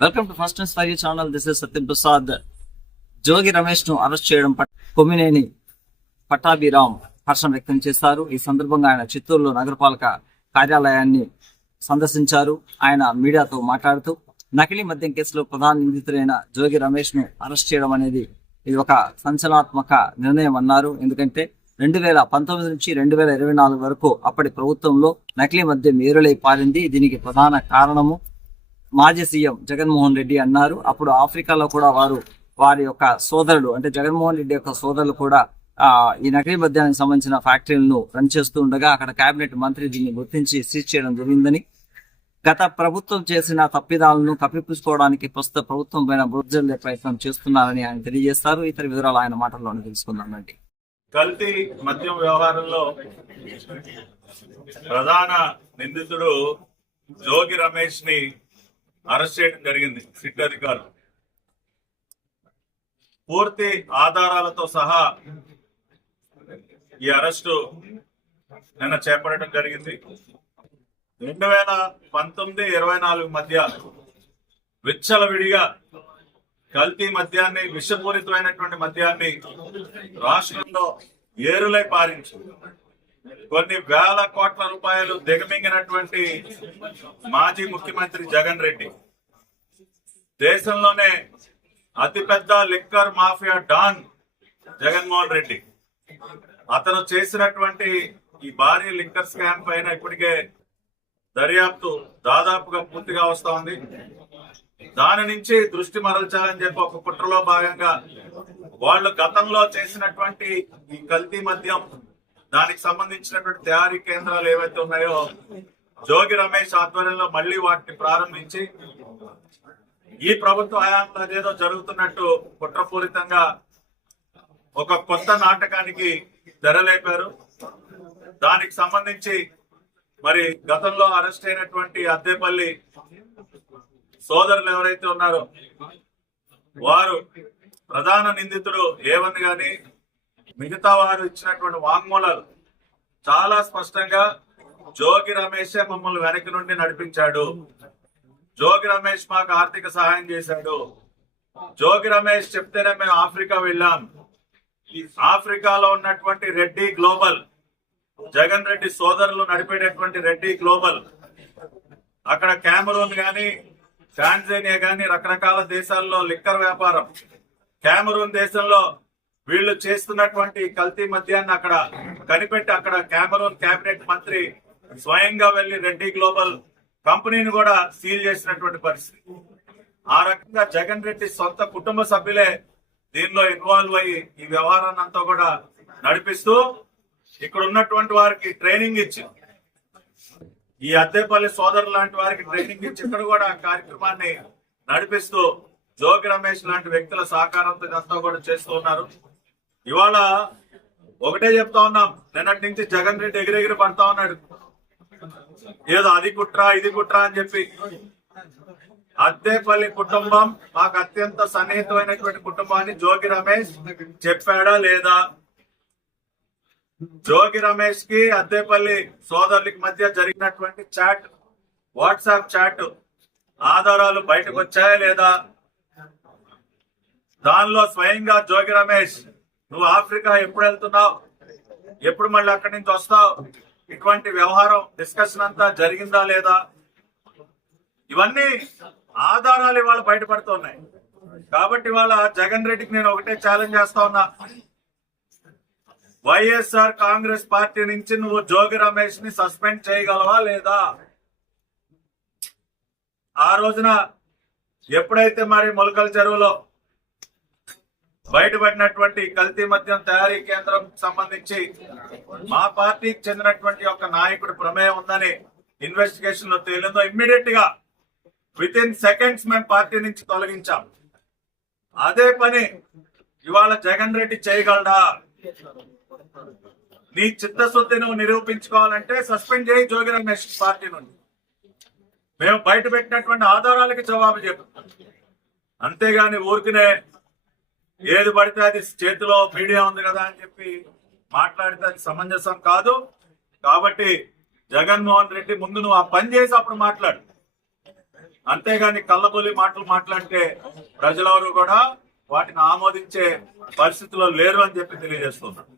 Welcome to first news five channel this is Satyam Prasad Jogi రమేష్ను arrest చేయడం కొమ్మినేని పట్టాభిరామ్ హర్షం వ్యక్తం చేశారు. ఈ సందర్భంగా ఆయన చిత్తూరులో నగరపాలక కార్యాలయాన్ని సందర్శించారు. ఆయన మీడియాతో మాట్లాడుతూ నకిలీ మద్యం కేసులో ప్రధాన నిందితుడైన జోగి రమేష్ను అరెస్ట్ చేయడం అనేది ఇది ఒక సంచలనాత్మక నిర్ణయం అన్నారు. ఎందుకంటే రెండు వేల పంతొమ్మిది నుంచి రెండు వేల ఇరవై నాలుగు వరకు అప్పటి ప్రభుత్వంలో నకిలీ మద్యం ఏరులై పారింది. దీనికి ప్రధాన కారణము మాజీ సీఎం జగన్మోహన్ రెడ్డి అన్నారు. అప్పుడు ఆఫ్రికాలో కూడా వారు వారి యొక్క సోదరుడు అంటే జగన్మోహన్ రెడ్డి యొక్క సోదరులు కూడా ఆ, ఈ నకిలీ మద్యానికి సంబంధించిన ఫ్యాక్టరీలను రన్ చేస్తూ ఉండగా అక్కడ కేబినెట్ మంత్రి దీన్ని గుర్తించి సీజ్ చేయడం జరిగిందని. గత ప్రభుత్వం చేసిన తప్పిదాలను కప్పిపుచ్చుకోవడానికి ప్రస్తుత ప్రభుత్వం పైన బుర్జల్లే ప్రయత్నం చేస్తున్నారని ఆయన తెలియజేస్తారు. ఇతర వివరాలు ఆయన మాటల్లోనే తెలుసుకుందామండి కల్తీ మద్యం వ్యవహారంలో ప్రధాన నిందితుడు జోగి రమేష్ని అరెస్ట్ చేయడం జరిగింది సిట్ అధికారులు. పూర్తి ఆధారాలతో సహా ఈ అరెస్టు నిన్న చేపట్టడం జరిగింది. రెండు వేల పంతొమ్మిది ఇరవై నాలుగు మధ్య విచ్చలవిడిగా కల్తీ మద్యాన్ని విషపూరితమైనటువంటి మద్యాన్ని రాష్ట్రంలో ఏరులై పారించింది. కొన్ని వేల కోట్ల రూపాయలు దిగమింగినటువంటి మాజీ ముఖ్యమంత్రి జగన్ రెడ్డి. దేశంలోనే అతిపెద్ద liquor mafia don Jaganmohan Reddy. అతను చేసినటువంటి ఈ భారీ లిక్కర్ స్కామ్ పైన ఇప్పటికే దర్యాప్తు దాదాపుగా పూర్తిగా వస్తా ఉంది. దాని నుంచి దృష్టి మరల్చాలని చెప్పి ఒక కుట్రలో భాగంగా వాళ్ళు గతంలో చేసినటువంటి ఈ కల్తీ మద్యం దానికి సంబంధించినటువంటి తయారీ కేంద్రాలు ఏవైతే ఉన్నాయో జోగి రమేష్ ఆధ్వర్యంలో మళ్ళీ వాటిని ప్రారంభించి ఈ ప్రభుత్వ హయాంలో అదేదో జరుగుతున్నట్టు కుట్రపూరితంగా ఒక కొత్త నాటకానికి తెరలేపారు దానికి సంబంధించి మరి గతంలో అరెస్ట్ అయినటువంటి అద్దేపల్లి సోదరులు ఎవరైతే ఉన్నారో వారు ప్రధాన నిందితుడు ఏవన్ గాని మిగతా వారు ఇచ్చినటువంటి వాంగ్మూలాలు చాలా స్పష్టంగా జోగి రమేష్ మమ్మల్ని వెనక్కి నుండి నడిపించాడు. జోగి రమేష్ మాకు ఆర్థిక సహాయం చేశాడు. జోగి రమేష్ చెప్తేనే మేము ఆఫ్రికా వెళ్ళాం. ఈ ఆఫ్రికాలో ఉన్నటువంటి రెడ్డి గ్లోబల్ జగన్ రెడ్డి సోదరులు నడిపేటటువంటి రెడ్డి గ్లోబల్ అక్కడ క్యామరూన్ గాని టాంజానియా గాని రకరకాల దేశాల్లో లిక్కర్ వ్యాపారం. క్యామరూన్ దేశంలో వీళ్ళు చేస్తున్నటువంటి కల్తీ మద్యాన్ని అక్కడ కనిపెట్టి అక్కడ క్యామరూన్ కేబినెట్ మంత్రి స్వయంగా వెళ్ళి రెడ్డి గ్లోబల్ కంపెనీని కూడా సీల్ చేసినటువంటి పరిస్థితి. ఆ రకంగా జగన్ రెడ్డి సొంత కుటుంబ సభ్యులే దీనిలో ఇన్వాల్వ్ అయ్యి ఈ వ్యవహారాన్ని అంతా కూడా నడిపిస్తూ ఇక్కడ ఉన్నటువంటి వారికి ట్రైనింగ్ ఇచ్చి ఈ అద్దెపల్లి సోదరు లాంటి వారికి ట్రైనింగ్ ఇచ్చి ఇక్కడ కూడా కార్యక్రమాన్ని నడిపిస్తూ జోగి రమేష్ లాంటి వ్యక్తుల సహకారంతో అంతా కూడా చేస్తూ ఉన్నారు. ఇవాళ ఒకటే చెప్తా ఉన్నాం. నిన్నటి నుంచి జగన్ రెడ్డి ఎగిరెగిరి పడతా ఉన్నాడు. ఏదో అది కుట్ర ఇది కుట్ర అని చెప్పి. అద్దెపల్లి కుటుంబం మాకు అత్యంత సన్నిహితమైనటువంటి కుటుంబాన్ని జోగి రమేష్ చెప్పాడా లేదా? జోగి రమేష్కి అద్దెపల్లి సోదరులకి మధ్య జరిగినటువంటి చాట్ వాట్సాప్ చాట్ ఆధారాలు బయటకు వచ్చాయా లేదా? దానిలో స్వయంగా జోగి రమేష్ నువ్వు ఆఫ్రికా ఎప్పుడు వెళ్తున్నావు? ఎప్పుడు మళ్ళీ అక్కడి నుంచి వస్తావు? ఇటువంటి వ్యవహారం డిస్కషన్ అంతా జరిగిందా లేదా? ఇవన్నీ ఆధారాలు ఇవాళ బయటపడుతున్నాయి. కాబట్టి ఇవాళ జగన్ రెడ్డికి నేను ఒకటే ఛాలెంజ్ చేస్తా ఉన్నా. వైఎస్ఆర్ కాంగ్రెస్ పార్టీ నుంచి నువ్వు జోగి రమేష్ని సస్పెండ్ చేయగలవా లేదా? ఆ రోజున ఎప్పుడైతే మరి మొలకల చెరువులో బయటపడినటువంటి కల్తీ మద్యం తయారీ కేంద్రం సంబంధించి మా పార్టీకి చెందినటువంటి ఒక నాయకుడు ప్రమేయం ఉందని ఇన్వెస్టిగేషన్లో తేలిందో ఇమ్మీడియట్గా విత్ ఇన్ సెకండ్స్ మేము పార్టీ నుంచి తొలగించాం. అదే పని ఇవాళ జగన్ రెడ్డి చేయగలడా? నీ చిత్తశుద్ధి నువ్వు నిరూపించుకోవాలంటే సస్పెండ్ చేయి జోగి రమేష్ పార్టీ నుండి. మేము బయట పెట్టినటువంటి ఆధారాలకి జవాబు చెప్పు. అంతేగాని ఊరికినే ఏది పడితే అది చేతిలో మీడియా ఉంది కదా అని చెప్పి మాట్లాడితే అది సమంజసం కాదు. కాబట్టి జగన్మోహన్ రెడ్డి ముందు నువ్వు ఆ పని చేసి అప్పుడు మాట్లాడు. అంతేగాని కళ్ళబొలి మాటలు మాట్లాడితే ప్రజలెవరు కూడా వాటిని ఆమోదించే పరిస్థితిలో లేరు అని చెప్పి తెలియజేస్తున్నారు